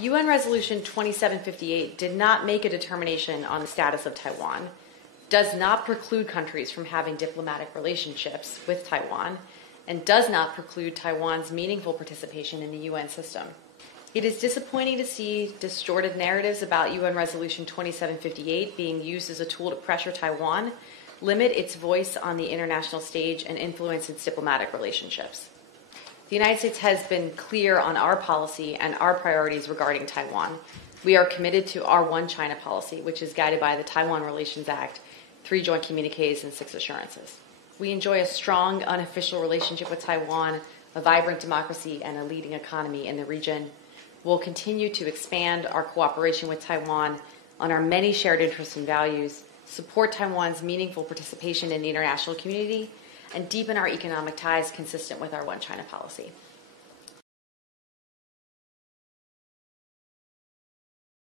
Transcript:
UN Resolution 2758 did not make a determination on the status of Taiwan, does not preclude countries from having diplomatic relationships with Taiwan, and does not preclude Taiwan's meaningful participation in the UN system. It is disappointing to see distorted narratives about UN Resolution 2758 being used as a tool to pressure Taiwan, limit its voice on the international stage, and influence its diplomatic relationships. The United States has been clear on our policy and our priorities regarding Taiwan. We are committed to our One China policy, which is guided by the Taiwan Relations Act, 3 joint communiques, and 6 assurances. We enjoy a strong, unofficial relationship with Taiwan, a vibrant democracy, and a leading economy in the region. We'll continue to expand our cooperation with Taiwan on our many shared interests and values, support Taiwan's meaningful participation in the international community, and deepen our economic ties consistent with our One China policy.